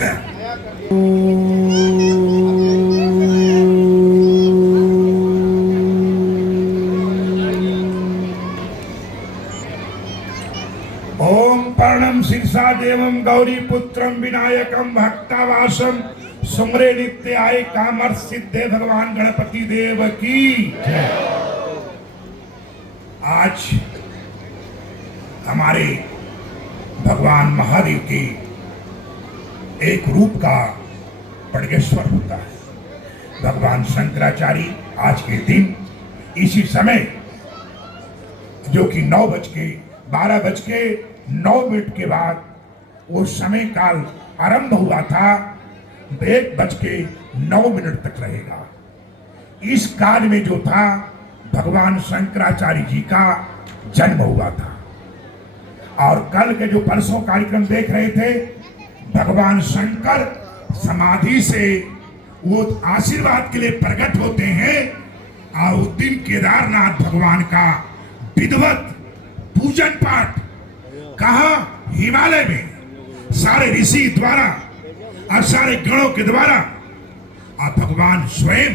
ओम पर्णम शीर्षा देवम गौरी पुत्रम विनायकम भक्तावासम सुमरे नित्य आय कामर सिद्धे भगवान गणपति देव की जय। आज हमारे भगवान महादेव के एक रूप का बड़गेश्वर होता है। भगवान शंकराचार्य आज के दिन इसी समय जो कि 12:12 के बाद वो समय काल आरंभ हुआ था, 1:09 तक रहेगा। इस काल में जो था भगवान शंकराचार्य जी का जन्म हुआ था। और कल के जो परसों कार्यक्रम देख रहे थे, भगवान शंकर समाधि से वो आशीर्वाद के लिए प्रकट होते हैं और उस दिन केदारनाथ भगवान का विधिवत पूजन पाठ कहा, हिमालय में सारे ऋषि द्वारा और सारे गणों के द्वारा, और भगवान स्वयं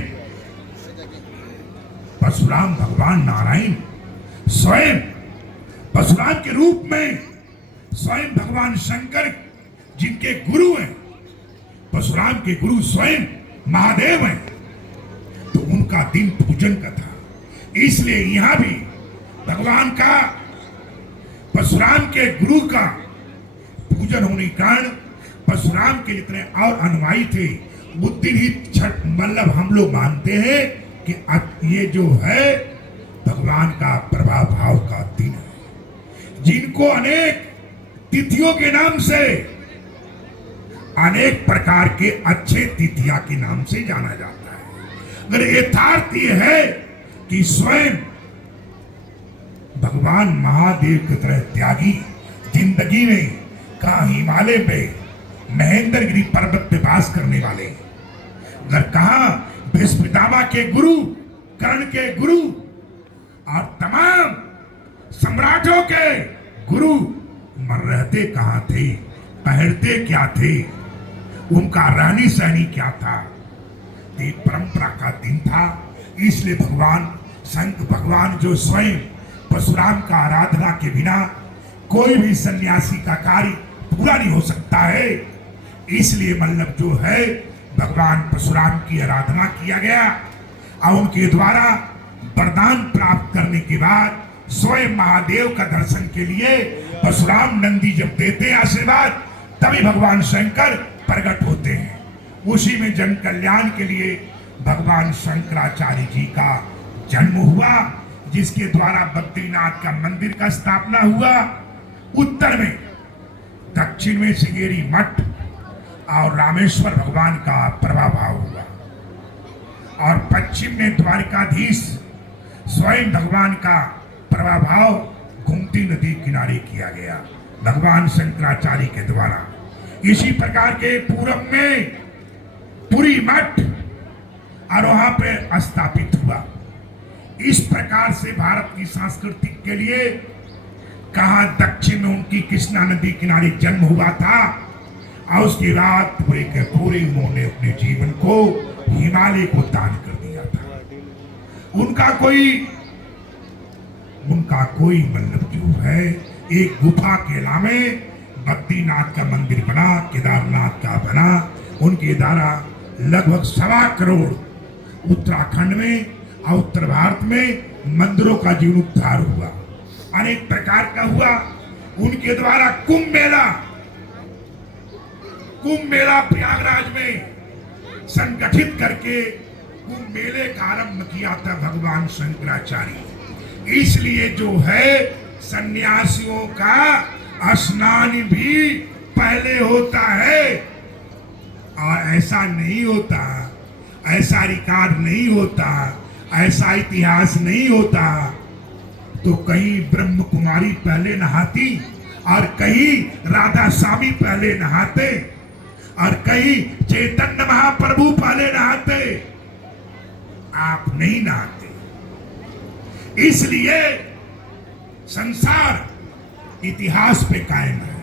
परशुराम भगवान नारायण स्वयं परशुराम के रूप में स्वयं भगवान शंकर जिनके गुरु हैं, परशुराम के गुरु स्वयं महादेव हैं, तो उनका दिन पूजन का था। इसलिए यहां भी भगवान का परशुराम के गुरु का पूजन होने के कारण परशुराम के जितने और अनुयायी थे उस दिन ही छठ मतलब हम लोग मानते हैं कि ये जो है भगवान का प्रभाव भाव का दिन है, जिनको अनेक तिथियों के नाम से, अनेक प्रकार के अच्छे तिथियां के नाम से जाना जाता है। अगर यथार्थ ये है कि स्वयं भगवान महादेव की तरह त्यागी जिंदगी में का हिमालय पे महेंद्रगिरी पर्वत पे वास करने वाले, अगर कहा भीष्म के गुरु, कर्ण के गुरु और तमाम सम्राटों के गुरु मर रहते कहां थे, पहनते क्या थे, उनका रहनी सहनी क्या था, एक परंपरा का दिन था। इसलिए भगवान जो स्वयं परशुराम का आराधना के बिना कोई भी सन्यासी का कार्य पूरा नहीं हो सकता है। इसलिए मतलब जो है भगवान परशुराम की आराधना किया गया और उनके द्वारा वरदान प्राप्त करने के बाद स्वयं महादेव का दर्शन के लिए परशुराम नंदी जब देते हैं आशीर्वाद, तभी भगवान शंकर प्रकट होते हैं। उसी में जन कल्याण के लिए भगवान शंकराचार्य जी का जन्म हुआ, जिसके द्वारा बद्रीनाथ का मंदिर का स्थापना हुआ। उत्तर में, दक्षिण में श्रृंगेरी मठ और रामेश्वर भगवान का प्रभाव हुआ, और पश्चिम में द्वारकाधीश स्वयं भगवान का प्रभाव गोमती नदी किनारे किया गया भगवान शंकराचार्य के द्वारा। इसी प्रकार के पूरब में पुरी मठ और वहां पे स्थापित हुआ। इस प्रकार से भारत की सांस्कृतिक के लिए कहा दक्षिण में उनकी कृष्णा नदी किनारे जन्म हुआ था, और उसके बाद पूरे के पूरे उन्होंने अपने जीवन को हिमालय को दान कर दिया था। उनका कोई मतलब जो है एक गुफा के अलावे बद्रीनाथ का मंदिर बना, केदारनाथ का बना, उनके द्वारा लगभग 1.25 करोड़ उत्तराखंड में और उत्तर भारत में मंदिरों का जीर्णोद्धार हुआ, अनेक प्रकार का हुआ। उनके द्वारा कुंभ मेला प्रयागराज में संगठित करके कुंभ मेले का आरंभ किया था भगवान शंकराचार्य। इसलिए जो है सन्यासियों का स्नान भी पहले होता है, और ऐसा नहीं होता, ऐसा रिकॉर्ड नहीं होता, ऐसा इतिहास नहीं होता। तो कहीं ब्रह्म कुमारी पहले नहाती, और कहीं राधा स्वामी पहले नहाते, और कहीं चैतन्य महाप्रभु पहले नहाते, आप नहीं नहाते। इसलिए संसार इतिहास पे कायम है।